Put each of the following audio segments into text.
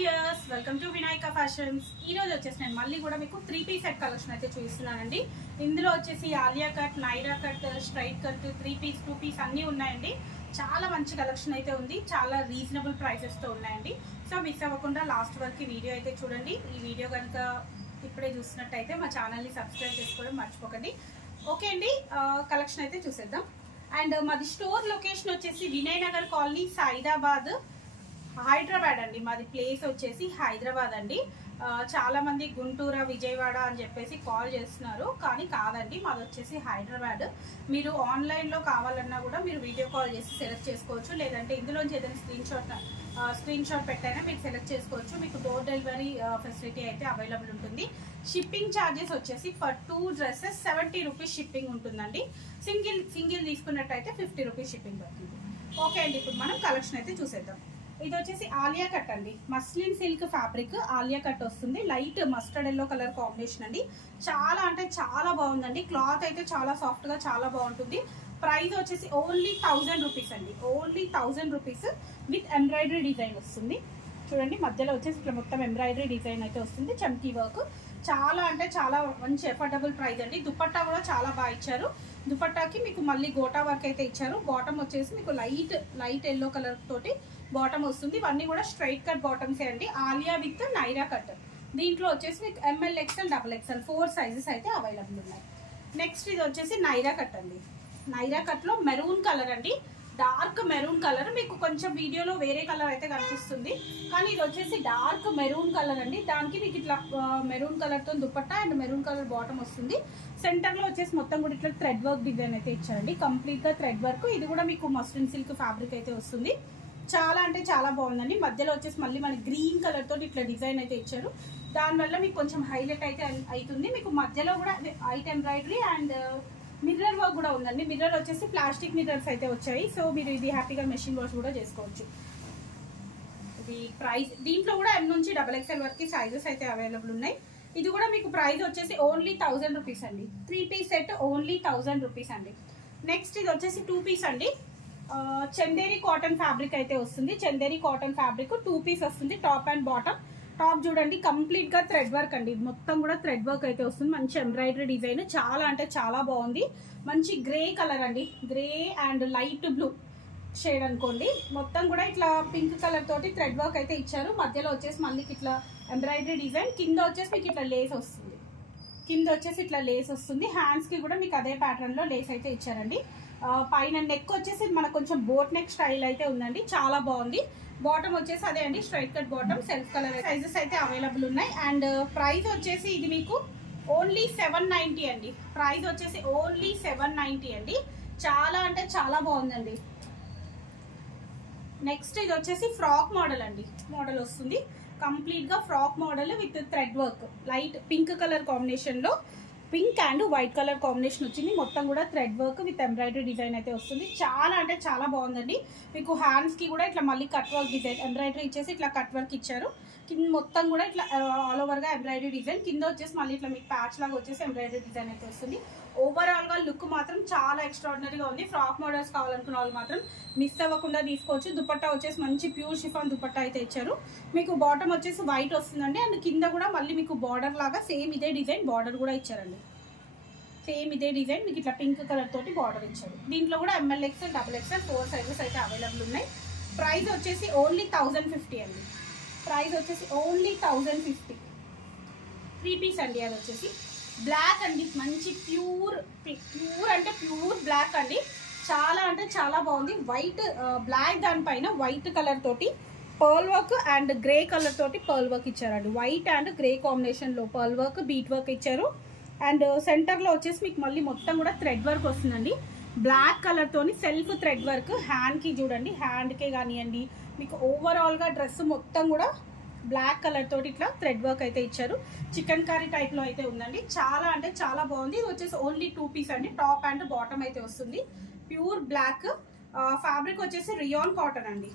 Viewers welcome to Vinayaka fashions ఈ రోజు వచ్చేసి నేను మళ్ళీ కూడా మీకు త్రీ పీస్ సెట్ కలెక్షన్ అయితే చూపిస్తున్నానండి. ఇందులో వచ్చేసి Alia cut Naira cut straight cut three piece two piece అన్నీ ఉన్నాయండి. చాలా మంచి కలెక్షన్ అయితే ఉంది. చాలా రీజనబుల్ ప్రైసెస్తో ఉన్నాయండి. సో మిస్ అవ్వకుండా లాస్ట్ వరకు వీడియో అయితే చూడండి. ఈ వీడియో కనుక ఇప్పుడే చూసినట్టయితే మా ఛానల్ని సబ్స్క్రైబ్ చేసుకోవడం మర్చిపోకండి. ఓకే అండి కలెక్షన్ అయితే చూసేద్దాం. అండ్ uh, మాది స్టోర్ లొకేషన్ వచ్చేసి వినయ్ నగర్ కాలనీ సైదాబాద్ హైదరాబాద్ అండి. మాది ప్లేస్ వచ్చేసి హైదరాబాద్ అండి. చాలామంది గుంటూర విజయవాడ అని చెప్పేసి కాల్ చేస్తున్నారు. కానీ కాదండి మాది వచ్చేసి హైదరాబాద్. మీరు ఆన్లైన్లో కావాలన్నా కూడా మీరు వీడియో కాల్ చేసి సెలెక్ట్ చేసుకోవచ్చు. లేదంటే ఇందులోంచి ఏదైనా స్క్రీన్ షాట్ స్క్రీన్ షాట్ పెట్టైనా మీరు సెలెక్ట్ చేసుకోవచ్చు. మీకు డోర్ డెలివరీ ఫెసిలిటీ అయితే అవైలబుల్ ఉంటుంది. షిప్పింగ్ ఛార్జెస్ వచ్చేసి per two dresses seventy rupees shipping ఉంటుందండి. సింగిల్ సింగిల్ తీసుకున్నట్టయితే ఫిఫ్టీ రూపీస్ షిప్పింగ్ పడుతుంది. ఓకే అండి ఇప్పుడు మనం కలెక్షన్ అయితే చూసేద్దాం. ఇది వచ్చేసి ఆలియా కట్ అండి. Muslin silk fabric Alia cut వస్తుంది. Light mustard yellow colour combination అండి. చాలా అంటే చాలా బాగుందండి. క్లాత్ అయితే చాలా సాఫ్ట్గా చాలా బాగుంటుంది. ప్రైస్ వచ్చేసి ఓన్లీ థౌజండ్ రూపీస్ అండి. Only thousand rupees with embroidery design వస్తుంది. చూడండి మధ్యలో వచ్చేసి ఇట్లా మొత్తం ఎంబ్రాయిడరీ డిజైన్ అయితే వస్తుంది. చమ్కీ వర్క్. చాలా అంటే చాలా మంచి ఎఫర్డబుల్ ప్రైస్ అండి. దుపట్టా కూడా చాలా బాగా ఇచ్చారు. దుపట్టాకి మీకు మళ్ళీ గోటా వర్క్ అయితే ఇచ్చారు. బాటమ్ వచ్చేసి మీకు లైట్ లైట్ ఎల్లో కలర్ తోటి బాటమ్ వస్తుంది. ఇవన్నీ కూడా స్ట్రైట్ కట్ బాటమ్సే అండి. Alia with Naira cut. దీంట్లో వచ్చేసి మీకు ML XL double XL four sizes అయితే అవైలబుల్ ఉన్నాయి. నెక్స్ట్ ఇది వచ్చేసి నైరా కట్ అండి. నైరా కట్లో మెరూన్ కలర్ అండి. Dark maroon colour. మీకు కొంచెం వీడియోలో వేరే కలర్ అయితే కనిపిస్తుంది. కానీ ఇది వచ్చేసి డార్క్ మెరూన్ కలర్ అండి. దానికి మీకు ఇట్లా మెరూన్ కలర్తో dupatta and maroon colour bottom వస్తుంది. సెంటర్లో వచ్చేసి మొత్తం కూడా ఇట్లా థ్రెడ్ వర్క్ డిజైన్ అయితే ఇచ్చారండి. కంప్లీట్గా థ్రెడ్ వర్క్. ఇది కూడా మీకు మస్టర్న్ సిల్క్ ఫ్యాబ్రిక్ అయితే వస్తుంది. చాలా అంటే చాలా బాగుందండి. మధ్యలో వచ్చేసి మళ్ళీ మన గ్రీన్ కలర్తో ఇట్లా డిజైన్ అయితే ఇచ్చారు. దానివల్ల మీకు కొంచెం హైలైట్ అయితే అవుతుంది మీకు మధ్యలో కూడా white embroidery and mirror work కూడా ఉందండి. మిర్రర్ వచ్చేసి ప్లాస్టిక్ మిర్రర్స్ అయితే వచ్చాయి. సో మీరు ఇది హ్యాపీగా మెషిన్ వాష్ కూడా చేసుకోవచ్చు. ఇది ప్రైస్ దీంట్లో కూడా ఎం నుంచి డబల్ ఎక్స్ఎల్ వరకు సైజెస్ అయితే అవైలబుల్ ఉన్నాయి. ఇది కూడా మీకు ప్రైస్ వచ్చేసి ఓన్లీ థౌజండ్ రూపీస్ అండి. Three piece set only thousand rupees అండి. నెక్స్ట్ ఇది వచ్చేసి టూ పీస్ అండి. చందేరి కాటన్ ఫ్యాబ్రిక్ అయితే వస్తుంది. Chanderi cotton fabric two piece వస్తుంది. Top and bottom. టాప్ చూడండి కంప్లీట్గా థ్రెడ్ వర్క్ అండి. ఇది మొత్తం కూడా థ్రెడ్ వర్క్ అయితే వస్తుంది. మంచి ఎంబ్రాయిడరీ డిజైన్ చాలా అంటే చాలా బాగుంది. మంచి గ్రే కలర్ అండి. Grey and light blue shade అనుకోండి. మొత్తం కూడా ఇట్లా పింక్ కలర్ తోటి థ్రెడ్ వర్క్ అయితే ఇచ్చారు. మధ్యలో వచ్చేసి మళ్ళీ ఇట్లా ఎంబ్రాయిడరీ డిజైన్. కింద వచ్చేసి మీకు ఇట్లా లేస్ వస్తుంది. కింద వచ్చేసి ఇట్లా లేస్ వస్తుంది. హ్యాండ్స్కి కూడా మీకు అదే ప్యాటర్న్లో లేస్ అయితే ఇచ్చారండి. పైన నెక్ వచ్చేసి మనకు కొంచెం బోట్ నెక్ స్టైల్ అయితే ఉందండి. చాలా బాగుంది. బాటమ్ వచ్చేసి అదే అండి straight cut bottom self colour sizes అయితే అవైలబుల్ ఉన్నాయి. అండ్ ప్రైస్ uh, వచ్చేసి ఇది మీకు ఓన్లీ సెవెన్ నైంటీ అండి. ప్రైస్ వచ్చేసి ఓన్లీ సెవెన్ నైంటీ అండి. చాలా అంటే చాలా బాగుందండి. నెక్స్ట్ ఇది వచ్చేసి ఫ్రాక్ మోడల్ అండి. మోడల్ వస్తుంది. కంప్లీట్గా frock model with thread work light pink colour కాంబినేషన్లో pink and white colour combination వచ్చింది. మొత్తం కూడా thread work with embroidery design అయితే వస్తుంది. చాలా అంటే చాలా బాగుందండి. మీకు హ్యాండ్స్కి కూడా ఇట్లా మళ్ళీ కట్ వర్క్ డిజైన్ ఎంబ్రాయిడరీ ఇచ్చేసి ఇట్లా కట్ వర్క్ ఇచ్చారు. కింద మొత్తం కూడా ఇట్లా ఆల్ ఓవర్గా ఎంబ్రాయిడరీ డిజైన్. కింద వచ్చేసి మళ్ళీ ఇట్లా మీకు ప్యాచ్ లాగా వచ్చేసి ఎంబ్రాయిడరీ డిజైన్ అయితే వస్తుంది. ఓవరాల్గా లుక్ మాత్రం చాలా ఎక్స్ట్రాడినరీగా ఉంది. ఫ్రాక్ మోడల్స్ కావాలనుకున్న వాళ్ళు మాత్రం మిస్ అవ్వకుండా తీసుకోవచ్చు. దుపట్టా వచ్చేసి మంచి ప్యూర్ షిఫాన్ దుపట్టా అయితే ఇచ్చారు. మీకు బాటమ్ వచ్చేసి వైట్ వస్తుందండి. అండ్ కింద కూడా మళ్ళీ మీకు బార్డర్ లాగా సేమ్ ఇదే డిజైన్ బార్డర్ కూడా ఇచ్చారండి. సేమ్ ఇదే డిజైన్ మీకు ఇట్లా పింక్ కలర్ తోటి బార్డర్ ఇచ్చారు. దీంట్లో కూడా M L XL double XL four sizes అయితే అవైలబుల్ ఉన్నాయి. ప్రైస్ వచ్చేసి ఓన్లీ థౌజండ్ ఫిఫ్టీ అండి. ప్రైస్ వచ్చేసి only thousand fifty three piece అండి అది వచ్చేసి. బ్లాక్ అండి. మంచి ప్యూర్ ప్యూర్ అంటే ప్యూర్ బ్లాక్ అండి. చాలా అంటే చాలా బాగుంది. వైట్ బ్లాక్ దానిపైన వైట్ కలర్ తోటి pearl work and grey colour తోటి పర్ల్ వర్క్ ఇచ్చారండి. వైట్ అండ్ గ్రే కాంబినేషన్లో పర్ల్ వర్క్ బీట్ వర్క్ ఇచ్చారు. అండ్ సెంటర్లో వచ్చేసి మీకు మళ్ళీ మొత్తం కూడా థ్రెడ్ వర్క్ వస్తుందండి. బ్లాక్ కలర్తోని సెల్ఫ్ థ్రెడ్ వర్క్ హ్యాండ్కి చూడండి. హ్యాండ్కే కానివ్వండి మీకు ఓవరాల్గా డ్రెస్ మొత్తం కూడా బ్లాక్ కలర్ తోటి ఇట్లా థ్రెడ్ వర్క్ అయితే ఇచ్చారు. చికెన్ కర్రీ టైప్లో అయితే ఉందండి. చాలా అంటే చాలా బాగుంది. ఇది వచ్చేసి ఓన్లీ టూ పీస్ అండి. టాప్ అండ్ బాటమ్ అయితే వస్తుంది. ప్యూర్ బ్లాక్ ఫ్యాబ్రిక్ వచ్చేసి రియాన్ కాటన్ అండి.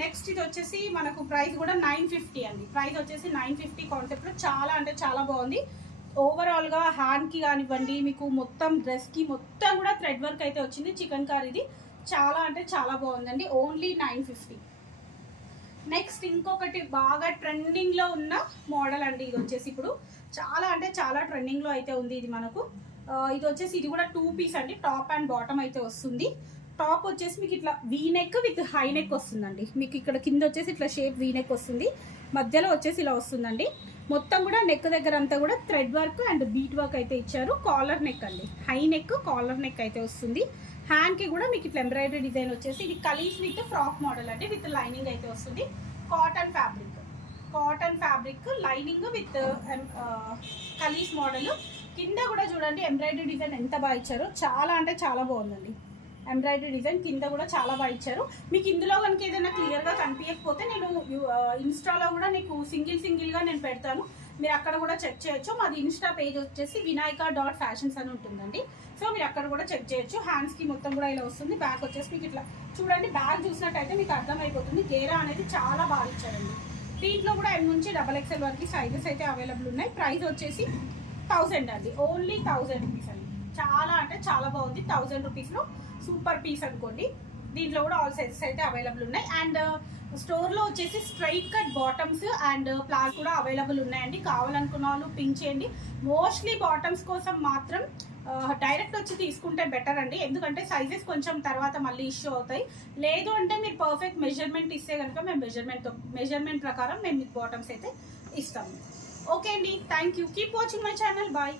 నెక్స్ట్ ఇది వచ్చేసి మనకు ప్రైస్ కూడా నైన్ ఫిఫ్టీ అండి. ప్రైస్ వచ్చేసి నైన్ ఫిఫ్టీ కాన్సెప్ట్లో చాలా అంటే చాలా బాగుంది. ఓవరాల్గా హ్యాండ్కి కానివ్వండి మీకు మొత్తం డ్రెస్కి మొత్తం కూడా థ్రెడ్ వర్క్ అయితే వచ్చింది. చికెన్ కర్రీది చాలా అంటే చాలా బాగుందండి. ఓన్లీ నైన్ ఫిఫ్టీ నెక్స్ట్ ఇంకొకటి బాగా ట్రెండింగ్లో ఉన్న మోడల్ అండి ఇది వచ్చేసి ఇప్పుడు. చాలా అంటే చాలా ట్రెండింగ్లో అయితే ఉంది ఇది మనకు. ఇది వచ్చేసి ఇది కూడా టూ పీస్ అండి టాప్ అండ్ బాటమ్ అయితే వస్తుంది. టాప్ వచ్చేసి మీకు ఇట్లా V neck with high neck వస్తుందండి. మీకు ఇక్కడ కింద వచ్చేసి ఇట్లా షేప్ వీ నెక్ వస్తుంది. మధ్యలో వచ్చేసి ఇలా వస్తుందండి. మొత్తం కూడా నెక్ దగ్గర అంతా కూడా thread work and bead work అయితే ఇచ్చారు. కాలర్ నెక్ అండి. హై నెక్ కాలర్ నెక్ అయితే వస్తుంది. హ్యాండ్కి కూడా మీకు ఇట్లా ఎంబ్రాయిడరీ డిజైన్ వచ్చేసి ఇది కలీస్ విత్ ఫ్రాక్ మోడల్ అండి. విత్ లైనింగ్ అయితే వస్తుంది. Cotton fabric cotton fabric lining with కలీస్ model కింద కూడా చూడండి ఎంబ్రాయిడరీ డిజైన్ ఎంత బాగా ఇచ్చారో. చాలా అంటే చాలా బాగుందండి. ఎంబ్రాయిడరీ డిజైన్ కింద కూడా చాలా బాగా ఇచ్చారు. మీకు ఇందులో కనుక ఏదైనా క్లియర్గా కనిపించకపోతే నేను ఇన్స్టాలో కూడా నీకు సింగిల్ సింగిల్గా నేను పెడతాను. మీరు అక్కడ కూడా చెక్ చేయొచ్చు. మాది ఇన్స్టా పేజ్ వచ్చేసి వినాయక డాట్ ఫ్యాషన్స్ అని ఉంటుందండి. సో మీరు అక్కడ కూడా చెక్ చేయొచ్చు. హ్యాండ్స్కి మొత్తం కూడా ఇలా వస్తుంది. బ్యాగ్ వచ్చేసి మీకు ఇట్లా చూడండి బ్యాగ్ చూసినట్టయితే మీకు అర్థమైపోతుంది. గేరా అనేది చాలా బాగా ఇచ్చారండి. దీంట్లో కూడా ఎం నుంచి డబల్ ఎక్స్ఎల్ వరకు సైజెస్ అయితే అవైలబుల్ ఉన్నాయి. ప్రైస్ వచ్చేసి థౌజండ్ అండి. ఓన్లీ థౌజండ్ రూపీస్ అండి. చాలా అంటే చాలా బాగుంది. థౌజండ్ రూపీస్లో సూపర్ పీస్ అనుకోండి. దీంట్లో కూడా ఆల్ సైజెస్ అయితే అవైలబుల్ ఉన్నాయి. అండ్ స్టోర్లో uh, వచ్చేసి స్ట్రైట్ కట్ బాటమ్స్ అండ్ ప్లాస్ కూడా అవైలబుల్ ఉన్నాయండి. కావాలనుకున్న వాళ్ళు పింక్ చేయండి. మోస్ట్లీ బాటమ్స్ కోసం మాత్రం uh, డైరెక్ట్ వచ్చి తీసుకుంటే బెటర్ అండి. ఎందుకంటే సైజెస్ కొంచెం తర్వాత మళ్ళీ ఇష్యూ అవుతాయి. లేదు అంటే మీరు పర్ఫెక్ట్ మెజర్మెంట్ ఇస్తే కనుక మేము మెజర్మెంట్ మెజర్మెంట్ ప్రకారం మేము మీకు బాటమ్స్ అయితే ఇస్తాము. ఓకే అండి. Thank you keep watching my channel bye